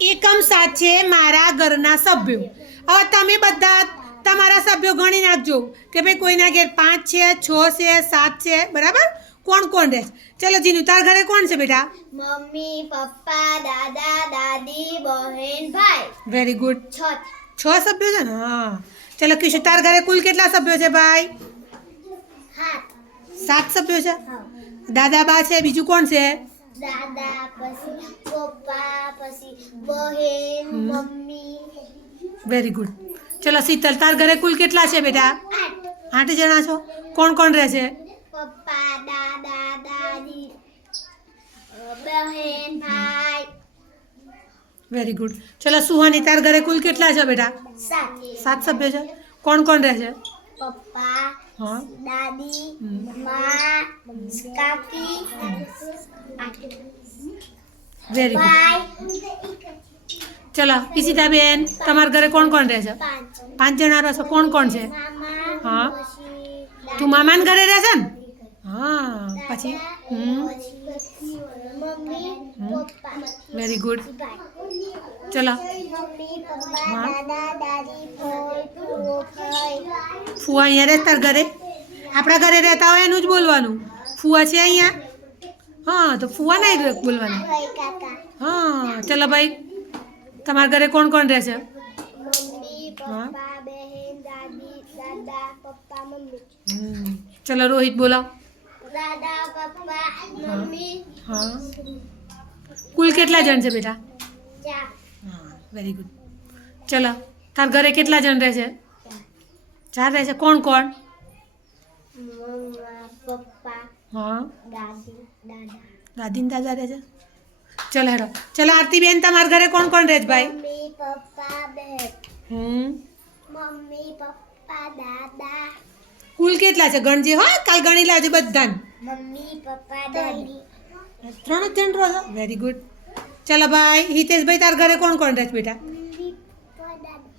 એકમ 7 છે મારા ઘરના સભ્યો. હવે તમે બધા તમારા સભ્યો ગણી નાખજો કે ભાઈ કોઈના ઘેર 5 છે, 6 છે, 7 છે, બરાબર. કોણ કોણ રહે છે? ચલો જીનુ, તાર ઘરે કોણ છે બેટા? મમ્મી, પપ્પા, દાદા, દાદી, બહેન, ભાઈ. Very good. 6 સભ્યો છે ને? હા. ચલો કિશુ, તાર ઘરે કુલ કેટલા સભ્યો છે ભાઈ? 7 સભ્યો છે. દાદા બા છે, બીજું કોણ છે? દાદા, પછી પપ્પા, પછી બહેન, મમ્મી. Very good. ચલો શીતલ, તાર ઘરે કુલ કેટલા છે બેટા? 8 જણા છો. કોણ કોણ રહે છે? પપ્પા, દાદા, દાદી, બહેન, ભાઈ. Very good. ચલો સુહાની, તાર ઘરે કુલ કેટલા છે બેટા? 7 સભ્યો છે. કોણ કોણ રહે છે? પપ્પા, હા. દાદી, માં, કાકી, વેરી ગુડ. ભાઈ. ચલો ઈશિતા બેન, તમારા ઘરે કોણ કોણ રહે છે? 5 જણા રહે છે. કોણ કોણ છે? મામા, હા. પછી તું મામાના ઘરે રહે છે ને? હા. પછી મમ્મી, પપ્પા. Very good. ચલો મમ્મી, પપ્પા, હા. દાદા, દાદી, ભાઈ, ભાઈ. ફુવા અહીંયા રહે તાર ઘરે? આપણા ઘરે રહેતા હોય એનું જ બોલવાનું. ફુવા છે અહીંયા? હા, તો ફુવા નહીં બોલવાનું. ભાઈ, કાકા. હા. ચલો ભાઈ, તમારા ઘરે કોણ કોણ રહે છે? મમ્મી, હા. પપ્પા, બહેન, દાદી, દાદા, પપ્પા, મમ્મી. ચલો રોહિત બોલાવ. દાદા, પપ્પા, મમ્મી. હા. કુલ કેટલા જણ છે બેટા? 4. હા, વેરી ગુડ. ચલો, તાર ઘરે કેટલા જણ રહે છે? 4 રહે છે. કોણ કોણ? મમ્મા, પપ્પા, હા. દાદી, દાદા. દાદી ને દાદા રહે છે. ચલો હેડો. ચલો આરતી બેન, તમારા ઘરે કોણ કોણ રહે છે ભાઈ? મમ્મી, પપ્પા, બહેન. મમ્મી, પપ્પા, દાદા. કુલ કેટલા છે? ગણજે હો, કાલ ગણી લાવજે બધાને. મમ્મી, પપ્પા, દાદી. 3 જ જણ રહો છો. Very good. ચલો ભાઈ, હિતેશભાઈ, તાર ઘરે કોણ કોણ રહે છે બેટા? મમ્મી, પપ્પા, દાદી.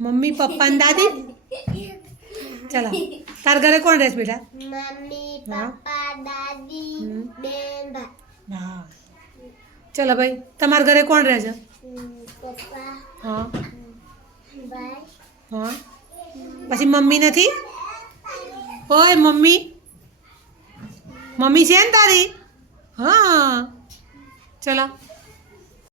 મમ્મી, પપ્પા ને દાદી. ચલો, તાર ઘરે કોણ રહે છે બેટા? મમ્મી, હા. પપ્પા, દાદી, બેન, ભાઈ. હા. ચલો ભાઈ, તમારા ઘરે કોણ રહે છે? પપ્પા, હા. ભાઈ. હા. પછી મમ્મી નથી? ઓય મમ્મી. મમ્મી છે ને તારી? હા. ચલો.